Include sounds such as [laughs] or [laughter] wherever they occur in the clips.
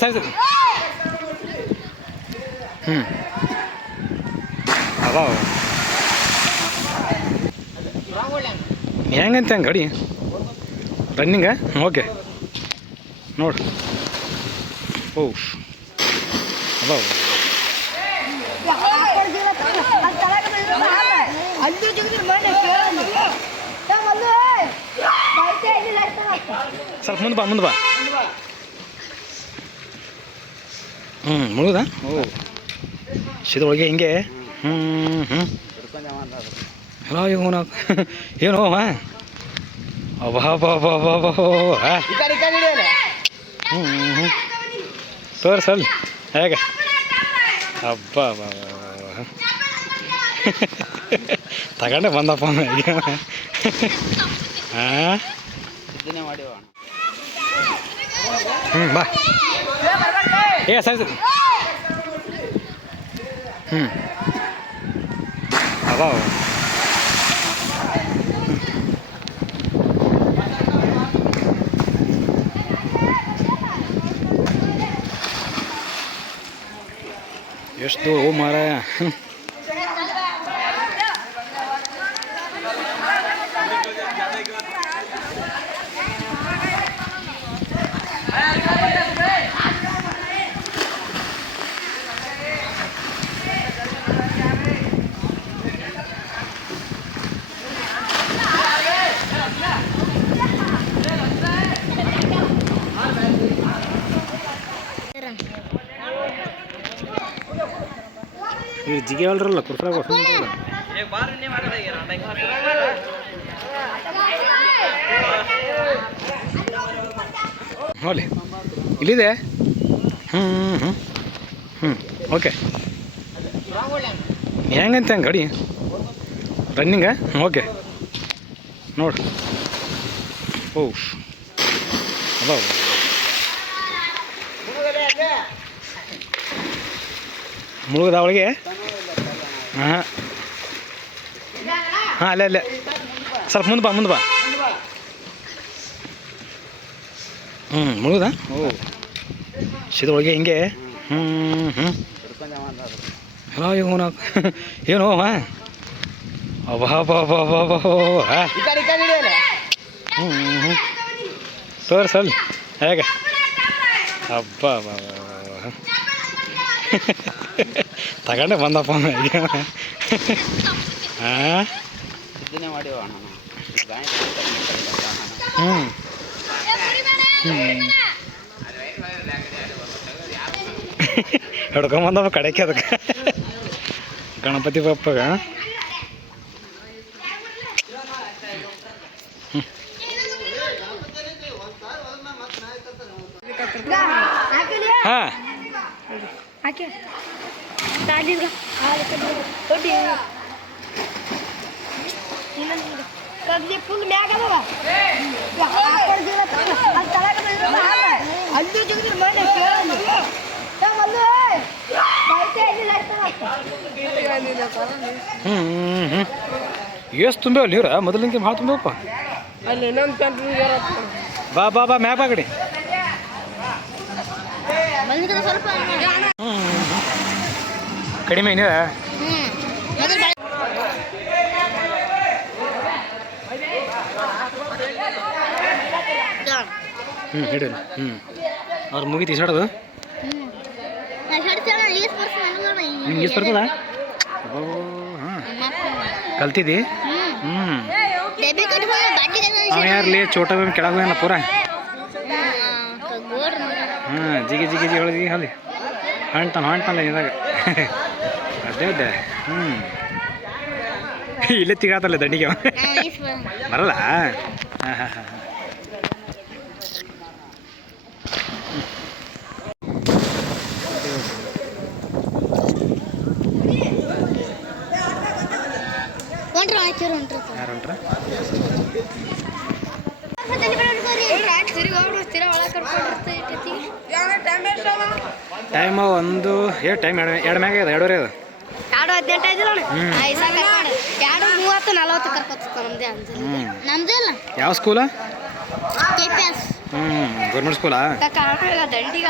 ಸರಿ ಹ್ಞೂ ಹೆಂಗಂತ ಹಂಗೆ ಗಾಡಿ? ರನ್ನಿಂಗ? ಓಕೆ. ನೋಡು. ಓ. ಅವ ಸ್ವಲ್ಪ ಮುಂದೆ ಬಾ ಮುಂದೆ ಬಾ. ಹ್ಞೂ ಮುಳುಗುದಾ? ಓ ಸಿದೊಳಗೆ ಹಿಂಗೆ. ಹ್ಞೂ ಹ್ಞೂ ಹಲೋ ಇವನು [laughs] ಏನು ಅವ? ಅಬ್ಬಾ ಬಾ ಬಾ ಬಾ ಬಾ ಹ್ಞೂ ಹ್ಞೂ ತೋರ್ಸಲ್ ಹೇಗೆ ಅಬ್ಬಾ ಬಾ ಬಾ ಬಾ. ತಗೊಂಡೆ ಬಂದಪ್ಪ [laughs] ಹಾಂ. ಹ್ಞೂ ಬಾ. ಏ ಸರಿ ಸರಿ. ಹ್ಞೂ ಅವ ಎಷ್ಟು ಓ ಮಾರಾಯ ಹ್ಮ್. ಇವ್ರು ಜಿಗೆ ಅಲ್ರಲ್ಲ ಕುರ್ಫ್ರಾಗ ಹೋಲಿ. ಇಲ್ಲಿದೆ? ಹ್ಞೂ ಹ್ಞೂ ಹ್ಞೂ ಓಕೆ. ಹೆಂಗಂತ ಹಂಗೆ ಗಾಡಿ? ರನ್ನಿಂಗ? ಓಕೆ. ನೋಡು. ಓ ಅದಾವ. ಮುಳುಗದ ಅವಳಿಗೆ? ಹಾಂ ಹಾಂ ಅಲ್ಲೇ ಅಲ್ಲೇ. ಸ್ವಲ್ಪ ಮುಂದೆ ಬಾ ಮುಂದೆ ಬಾ. ಹ್ಞೂ ಮುಳುಗದ? ಓ ಸಿದೊಳಗೆ ಹಿಂಗೆ. ಹ್ಞೂ ಹ್ಞೂ ಹಲೋ ಇವನು ಏನು ಹಾಂ ಅಬ್ಬಾ ಬಾ ಬಾ ಬಾ ಬಾ ಹಾ. ಹ್ಞೂ ಹ್ಞೂ ತೋರ್ಸಲ್ ಹೇಗೆ ಅಬ್ಬಾ ಬಾ ಬಾ ಬಾ. ತಗೊಂಡೆ ಬಂದಪ್ಪ ಹಾಂ ಹ್ಞೂ ಹಿಡ್ಕೊಂಬಂದಪ್ಪ ಕಡೆಗೆ ಅದಕ್ಕೆ. ಗಣಪತಿ ಬಪ್ಪಗ. ಹಾಂ. ಕಗ್ಲಿ ಫುಲ್ ಮ್ಯಾಗ ಅದಾವ ಅಲ್ಲಿ ಜಗದಿರ್ ಮನೆ ಹ್ಞೂ ಹ್ಞೂ ಎಷ್ಟು ತುಂಬ್ಯಾವ ನೀರ ಮೊದಲಿನ ಭಾಳ ತುಂಬ್ಯಾವಪ್ಪ ಅಲ್ಲಿ ಇನ್ನೊಂದು ಕಂಟ್ರಿ ಬಾ ಬಾ ಬಾ ಮ್ಯಾಪ್ ಆಗಡಿ ಸ್ವಲ್ಪ ಹ್ಞೂ ಕಡಿಮೆ ಏನಿದೆ ಹ್ಞೂ ಹಿಡಿ ಹ್ಞೂ ಅವ್ರು ಮುಗಿತು ಈಸಾಡೋದು ನಿಮ್ಗೆ ಈಸ್ ಬರ್ತದ? ಹಾಂ. ಕಲ್ತಿದ್ದಿ? ಹ್ಞೂ ಅವ ಯಾರ್ಲಿ ಚೋಟ ಬೇಮ್ ಕೆಳಗೆ ಹೋಗ್ಯಾನ ಪೂರ? ಹಾಂ ಜಿಗಿ ಜಿಗಿ ಜಿಗಿ ಹೊಳದಿ ಅಲ್ಲಿ ಹೊಂಟಾನ ಹೊಂಟಲ್ಲ ಇದಾಗ ಹ್ಞೂ ಇಲ್ಲೇ ತಿಗಾತಲ್ಲ ದಂಡಿಗೆ ಬರಲ್ಲ? ಹಾಂ ಹಾಂ ಹಾಂ ಯಾರು ಹೊಂಟ್ರ? ಟೈಮ್ ಒಂದು ಏ ಟೈಮ್ ಎರಡು ಎರಡು ಮ್ಯಾಗ ಇದೆ ಎರಡೂವರೆ ಅದು ಎರಡು ಹದಿನೆಂಟು ಐದಿಲ್ಲ. ಐದು ಸಾವಿರ ಕರ್ಕೊಂಡು ಎರಡು ಮೂವತ್ತು ನಲವತ್ತು ಕರ್ಕೊತ ನಮ್ದೇ ಇಲ್ಲ ಯಾವ ಸ್ಕೂಲ ಕೆ ಪಿ ಎಸ್ ಹ್ಞೂ ಗೌರ್ಮೆಂಟ್ ಸ್ಕೂಲಾ ದಂಡಿಗ.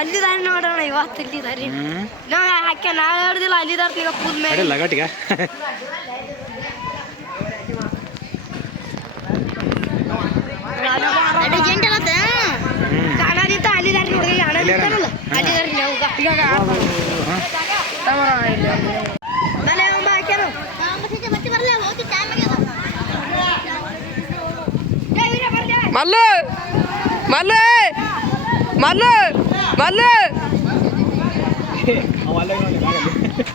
ಅಲ್ಲಿದಾರೆ ನೋಡೋಣ ಇವತ್ತು ಇಲ್ಲಿದಾರೆ. ಹ್ಞೂ ನಾವು ಹಾಕ್ಯ ನಾಳೆ ಹಿಡ್ದಿಲ್ಲ ಅಲ್ಲಿದಾರ ಈಗ ಕೂದ ಮೇಲೆ. ಕಾಣಾದಿತ್ತ ಅಲ್ಲಿದಾರೆ ಅಲ್ಲಿದಾರೆ ನಾವು മല്ല് മല്ല് മല്ല് മല്ല്. [laughs]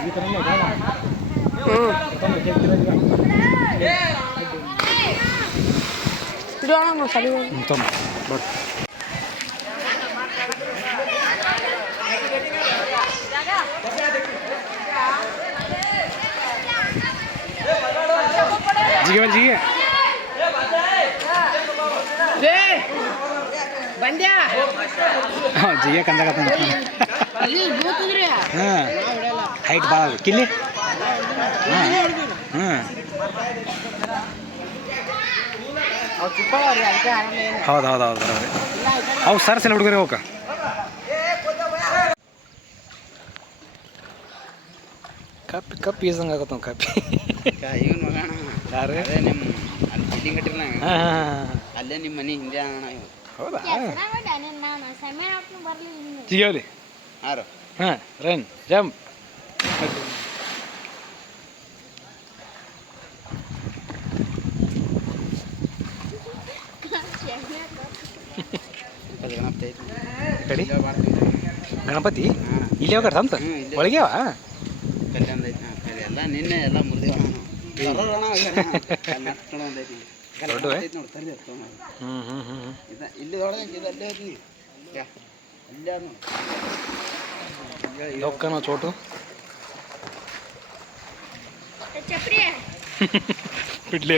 ഈ തന്നെ ಮಲ್ಲು ಮಲ್ಲು ಹ್ಞೂ ತೊಂಬ ಬರ್ ಜಿಗೆ ಬರ್ ಜಿಗೆ ಬಂದ್ಯಾ ಹಾಂ ಜಿಗೆ ಕಂದಾಗತ್ತ ಅಲ್ಲಿ ಬೂತದ್ರಿ ಹಾಂ ಹೈಟ್ ಭಾಳ ಅದ ಕಿಲ್ಲಿ ಹಾಂ ಹೌದು ಹೌದು ಹೌದು ಬರೋರಿ ಅವು ಸರ್ಸಿಲ್ಲ ಹುಡುಗರಿ ಅವಕ್ಕೆ ಕಪ್ಪಿ ಕಪ್ಪಿ ಈಸಂಗೆ ಆಗತ್ತ ನಾವು ಕಪ್ಪಿ ಇವನ್ ಮಗಣ ಯಾರು? ಅದೇ ನಿಮ್ಮ ಅಲ್ಲಿ ಬಿಲ್ಡಿಂಗ್ ಹಾಂ ಅಲ್ಲೇ ನಿಮ್ಮ ಮನೆ ಹಿಂದೆ ಅಣ್ಣ ಇವ ಹೌದಾ? ಆರು ಹಾಂ ರನ್ ಜಂಪ್ ಅದು ಗಣಪತಿ ಐತಿ ಕಡಿ. ಗಣಪತಿ? ಹಾಂ ಇಲ್ಲಿ ಹ್ಞೂ, ಇಲ್ಲೇ. ಒಳಗ್ಯಾವ? ಎಲ್ಲ ನಿನ್ನೆ ಎಲ್ಲ ಮುರಿದೇವ ಬರೋಣ ಚೋಟು. ಒಂದೈತಿ [laughs] ದೊಡ್ಡವೆ? ನೋಡಿ ತರ್ಲಿ ಅದು ತೊಗೊಂಡು. ಹ್ಞೂ ಹ್ಞೂ ಹ್ಞೂ ಇದ ಇಲ್ಲಿ ಒಳಗೆ ಇದು ಅಲ್ಲೇ ಐತಿ ಯಾ ಅಲ್ಲೇ ಅದ ನೋಡಿ ಲೋಕನ ಚೋಟು ಚಪ್ರಿ ಬಿಡ್ಲಿ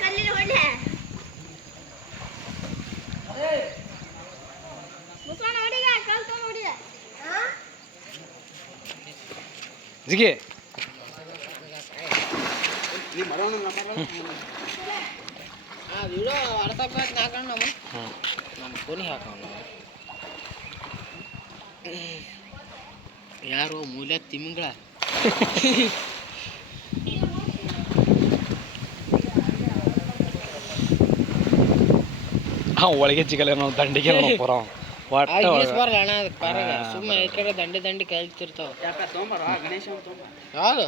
ಕಲ್ಲಿನ ಹೊಳ್ಳೆ ಮುಸೋಣ ಹೊಡಿಗ ಕಲ್ ತೊಗೊಂಡು ಹೊಡಿಗ ಜಿಗೆ ನೀವು ಬರೋಣ ನಮ್ಮ ಆ ವಿಡಿಯೋ ವಾಟ್ಸಪ್ ಹಾಕೊಂಡು ನಮ್ಮ ಹ್ಞೂ ನಮ್ಮ ಫೋನಿಗೆ ಹಾಕೋಣ ಯಾರು ಮೂಲೆ ತಿಮಿಂಗಳ ಒಳಗೆ ಜಿಗಲೇನೋ ದಂಡಿಗೆ ಬರೋ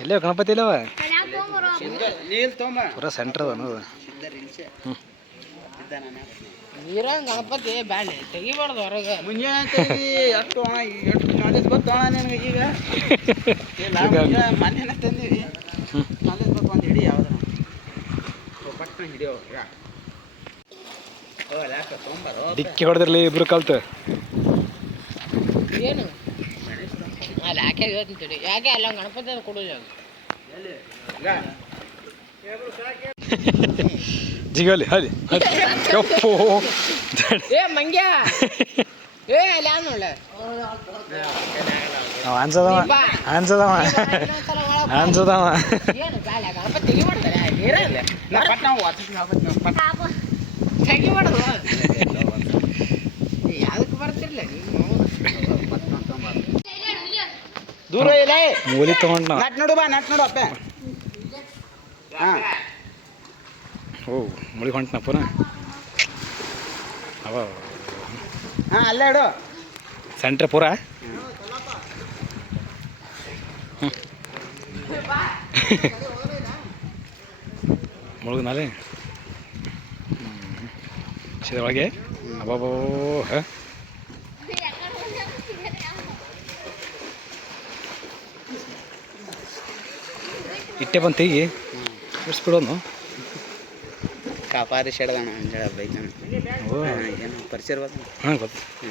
ಇಲ್ಲೇ ಗಣಪತಿ ಇಲ್ಲವ? ಪೂರ ಸೆಂಟ್ರ್ ಅದ ನೀರಂಗ ಗಣಪತಿ ಬ್ಯಾಡ ತೆಗಿಬಾರ್ದು ಹೊರಗೆ. ಮುಂಜಾನೆ ಎಷ್ಟು ಎಷ್ಟು ನಾಲೆಜ್ ಗೊತ್ತು ಅಣ್ಣ ನಿನಗೆ ಈಗ? ಮೊನ್ನೆ ತಂದೀವಿ. ನಾಲೆಜ್ ಗೊತ್ತು ಒಂದು ಹಿಡಿ ಯಾವ್ದು ಹಿಡಿಯೋ ಡಿಕ್ಕಿ ಹೊಡೆದಿರ್ಲಿ ಇಬ್ರು ಕಲ್ತು. ಏನು? ಅಲ್ಲಿ ಯಾಕೆ ಹೇಳ್ತೀನಿ ಯಾಕೆ ಅಲ್ಲ ಗಣಪತಿ ಅದು ಕೊಡೋಲ್ಲ ಜಿಗಲಿ ಹಲಿ ಕಪ್ಪು ಏ ಮಂಗ್ಯ. ಏ ಅಲ್ಲಿ ಯಾರು ನೋಡ್ಲ? ಅವ ಅನ್ಸದವ. ಗಣಪತಿ ತೆಗಿಬಾರ್ದಲ್ಲ ನೀರಲ್ಲ [laughs] ನಾ ಮಾಡೋದು ಯಾವ್ದಕ್ಕೆ ಬರ್ತಿರ್ಲ ದೂರ ಇಲ್ಲ ಮೂಲಿ ತಗೊಂಡ ನಟ್ ನೋಡು ಬಾ ನಟ್ ನೋಡು ಅಪ್ಪ. ಹಾಂ. ಓ ಮುಳಿ ಹೊಂಟನ ಪುನಃ? ಅವ ಹಾಂ ಅಲ್ಲೇ ಇಡು. ಸೆಂಟ್ರ್ ಪೂರ? ಮುಳುಗ್ನಾಲೆ ಅಬ್ಬಾಬೋ ಹ? ಇಟ್ಟೆ ಬಂತು ಈಗ ಬಿಡಿಸ್ಬಿಡೋನು ಕಾಪಾರಿ ಶೆಡ್ದಣ ಅಂಜಳ ಬೈಕ್ ಓ. ಏನು ಪರಿಚಯ ಇರ್ಬೇಕು ಹಾಂ ಗೊತ್ತು. ಹ್ಞೂ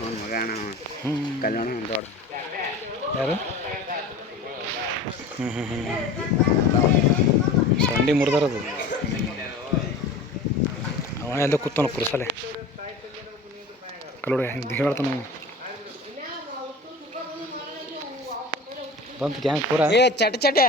ಅವ್ನ ಮಗ ಅಣ್ಣ ಹ್ಞೂ ಕಲ್ಯಾಣ ದೊಡ್ಡ. ಯಾರು? ಹ್ಞೂ ಹ್ಞೂ ಹ್ಞೂ ಸೊಂಡಿ ಮುರಿದಾರದು ಎಲ್ಲ ಕೂತಾನ ಕುರ್ಸಲೆ. ಕಲೋಡ ಹೇಳ್ತಾನ ಬಂತು ಗ್ಯಾಂಗ್ ಪೂರ? ಏ ಚಟ ಚಟೆ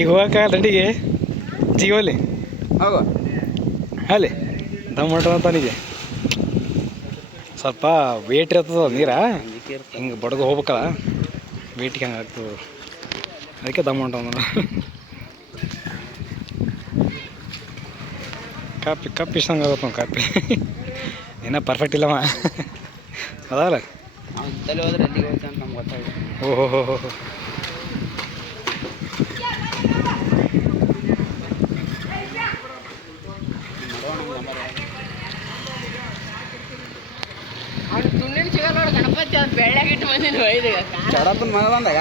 ಈಗ ಹೋಗಕ್ಕೆ ರೆಡಿಗೆ ಜಿಗೋಲಿ ಹೋಗ. ಅಲ್ಲಿ. ದಮ್ ಹೊಂಟದಂತನಿಗೆ ಸ್ವಲ್ಪ ವೇಟ್ ಇರ್ತದ ನೀರ ಹಿಂಗೆ ಬಡ್ದು ಹೋಗ್ಬೇಕಲ್ಲ ವೇಟಿಗೆ ಹಂಗೆ ಆಗ್ತದೆ ಅದಕ್ಕೆ ದಮ್ ಹೊಂಟದ ಕಾಪಿ ಕಪ್ಪಿ ಇಷ್ಟಂಗೆ ಆಗುತ್ತೆ ನಾವು ಕಾಪಿ ಇನ್ನೂ ಪರ್ಫೆಕ್ಟ್ ಇಲ್ಲವ ಅದಲ್ಲ ಅವ್ನು ತಲೆ ಹೋದ್ರೆ ಎಲ್ಲಿಗೆ ಹೋಗ್ತಾನೆ ಅಂತ ನಮ್ಗೆ ಗೊತ್ತಾಗುತ್ತೆ ಓಹೋ ಹೋ ಹೋ ಹೋ ಅವ್ನು ತುಂಡಿನ ಸಿಗಲ್ಲ ನೋಡಿ ಗಣಪತಿ ಅದು ಬೆಳ್ಳಗಿಟ್ಟು ಬಂದಿನ ಒಯ್ದು ಚಡಪ್ಪನ ಮಗ ಬಂದಾಗ?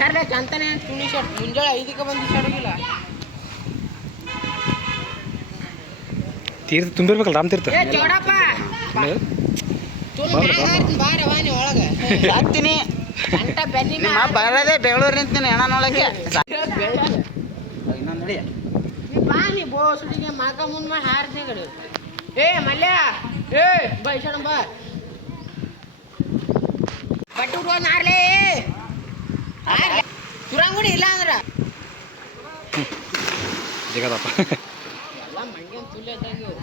ಸರ್ ಚಂತಾನೆ ತುಣಿ ಶರ್ಟ್ ಮುಂಜಾನೆ ಐದಕ್ಕೆ ಬಂದು ಶರ್ಟಿಲ್ಲ ತೀರ್ಥ ತುಂಬಿರ್ಬೇಕಲ್ಲ ರಾಮ್ ತೀರ್ಥ? ಚೌಡಪ್ಪ. ವಾನಿ ಒಳಗೆ. ಹಾಕ್ತೀನಿ ನಿಮ್ಮ ಬರದೆ ಬೆಂಗಳೂರು ನಿಂತೀನಿ ಹೆಣ ನೋಡಕ್ಕೆ. ಇನ್ನೊಂದು ನೋಡಿ. ನೀ ಬಾ ನೀ ಬೋಸುಡಿಗೆ ಮಕ ಮುಂದ್ ಮಾಡಿ ಹಾರ್ತೀನಿ ಕಡೆ. ಏ ಮಲ್ಯ ಏ ಬೈಸಣ ಬಾ ಬಟ್ಟೆ ಉಟ್ಕೊಂಡು ಹಾರ್ಲೇ ಹಾರ್ಲೆ ಸುರಂಗುಡಿ ಇಲ್ಲ ಅಂದ್ರ ಜಗದಪ್ಪ ಎಲ್ಲ ಮಂಡ್ಯ ಇದ್ದಂಗೆ ಇವು.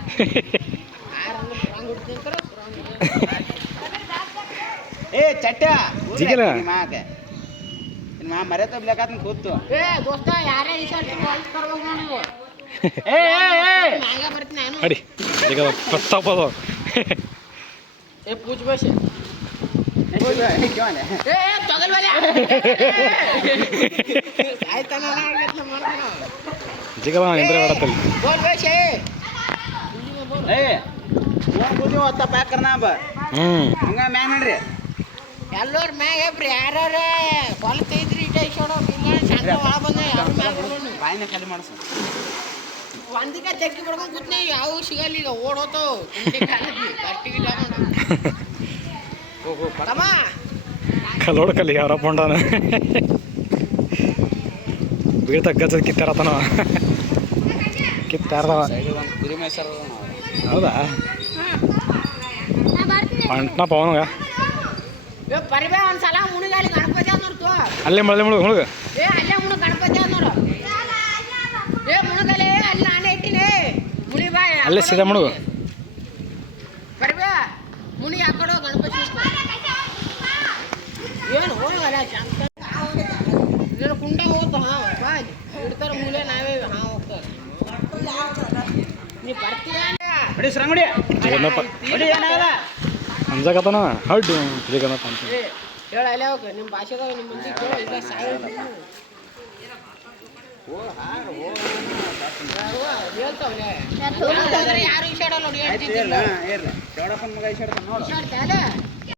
ಹಾರಂದ್ರೆ ಸುರಂಗುಡಿ ತಿಂತಾರ ಸುರಂಗುಡಿ ಏ ಚಟ್ಟ ಜಿಗಿಲ. ಮಾಕ ಮಾ ಮರ್ಯಾದ ಬಿಡ್ಲಾಕತ್ನ ಕೂತು. ಏ ದೋಸ್ತ ಯಾರೇ ಈ ಸರ್ತಿ ನೋಡಿ ನೀವು ಏ ಏ ಏ. ಬರ್ತೀನಿ ನಾನು ಅಡಿ ಜಗದಪ್ಪ ತಪ್ಪದು ಏ ಪೂಜ್ ಬಸ್ ಜಗದ ಇಂದ್ರ ಮಾಡತ್ತಲ್ಲಿ ಹ್ಞೂ ಹಂಗ ಮ್ಯಾನ್ ನೋಡ್ರಿ ಎಲ್ಲೋರ್ ಮ್ಯಾಗ ಇಬ್ರಿ ಯಾರ್ಯಾರ ಹೊಲ ತೆಗಿದ್ರಿ ಇಟ ಹಿಂಗ ಸಣ್ಣ ಒಳ ಬಂದ ಯಾರು ಬಾಯಿನ ಖಾಲಿ ಮಾಡಿಸು. ಒಂದಿಗೆ ತೆಕ್ಕಿ ಬಿಡ್ಕೊಂಡು ಕೂತ್ನೆ ಯಾವ ಸಿಗಲ್ಲ ಈಗ ಓಡ್ ಹೋತಾವ್ ಕಟ್ಟಿಗೆ [laughs] ಹೋಗು ತಮ್ಮ ಕಲ್ಲೋಡ ಕಲ್ಲಿ ಯಾರ ಪೊಂಡಾನ ಬೀಳ್ತ ಗಜದ ಕಿತ್ತಾರತನ ಕಿತ್ತಾರ್ದವ. ಹೌದಾ? ಪಂಟ್ನ ಪವನಗ ಅಲ್ಲೇ ಮಳೆ ಮುಳುಗ ಮುಳುಗ ಏ ಅಲ್ಲೇ ಸೀದಾ ಗಣಪತಿ ಅದ್ ನೋಡು ಏ ಮುಣಗಲೆ ಅಲ್ಲಿ ನಾನೇ ಇಟ್ಟಿನಿ ಮುನಿ ಬಾ ಅಲ್ಲೇ ಸೀದಾ ಮುಳುಗು ಪರಿಬೇ ಮುನಿ ಆ ಕಡೆ ಹೋಗ್ ಗಣಪತಿ ಇಟ್ಕೊ. ಏನು ಹೋಗಲ್ಲ ಶಾಂತ ಇದರ ಕುಂಡ ಹೋಗ್ತು ಹಾ ಬಾ ಇಡ್ತಾರ ಮೂಲೆ ನಾವೇ ಹಾ ಹೋಗ್ತಾರೆ ನೀ ಬರ್ತೀಯ ಹೊಡಿ ಶ್ರಂಗುಡಿ ಜಗನ್ನಪ್ಪ ಹೊಡಿ ಏನಾಗಲ್ಲ ಅಂಜಾಕತನ ಹಡ್ಡು ಜಗನ್ನಪ್ಪ ಅಂತ ಹೇಳ ಅಲ್ಲೇ ಹೋಗ ನಿಮ್ಮ ಭಾಷೆದಾಗ ನಿಮ್ಮ ಮಂದಿ ಕೇಳ ಇಲ್ಲ ಯಾರು ಇಷ್ಟ ನೋಡಿ ಹೇಳ್ತಿದ್ದಿಲ್ಲ